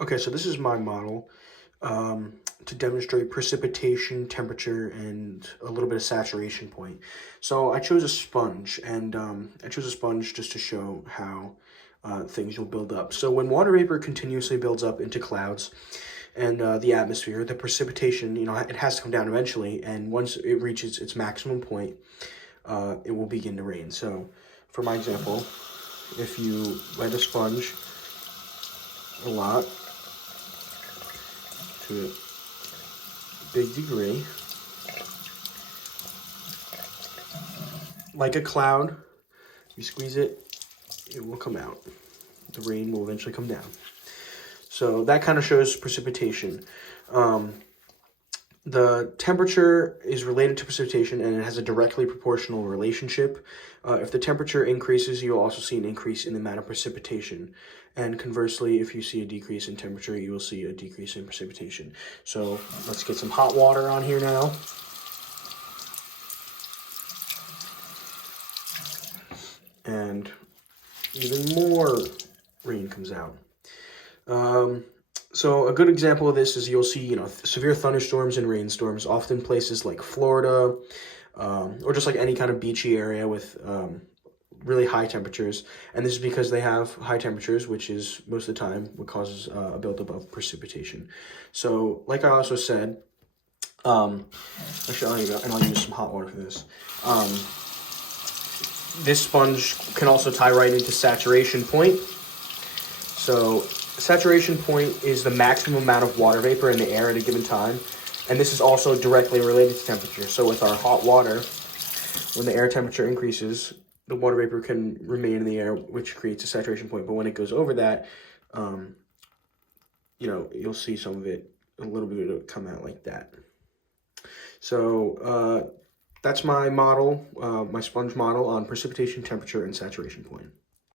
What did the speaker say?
Okay, so this is my model to demonstrate precipitation, temperature, and a little bit of saturation point. So I chose a sponge, and I chose a sponge just to show how things will build up. So when water vapor continuously builds up into clouds and the atmosphere, the precipitation, it has to come down eventually, and once it reaches its maximum point, it will begin to rain. So for my example, if you wet a sponge a lot, to a big degree, like a cloud, you squeeze it, it will come out. The rain will eventually come down. So that kind of shows precipitation. The temperature is related to precipitation, and it has a directly proportional relationship. If the temperature increases, you'll also see an increase in the amount of precipitation. And conversely, if you see a decrease in temperature, you will see a decrease in precipitation. So let's get some hot water on here now. And even more rain comes out. So a good example of this is you'll see, severe thunderstorms and rainstorms, often places like Florida, or just like any kind of beachy area with really high temperatures. And this is because they have high temperatures, which is most of the time what causes a buildup of precipitation. So like I also said, actually, I'll use some hot water for this. This sponge can also tie right into saturation point. So saturation point is the maximum amount of water vapor in the air at a given time. And this is also directly related to temperature. So with our hot water, when the air temperature increases, the water vapor can remain in the air, which creates a saturation point. But when it goes over that, you'll see some of it, a little bit of it come out like that. So that's my model, my sponge model on precipitation, temperature, and saturation point.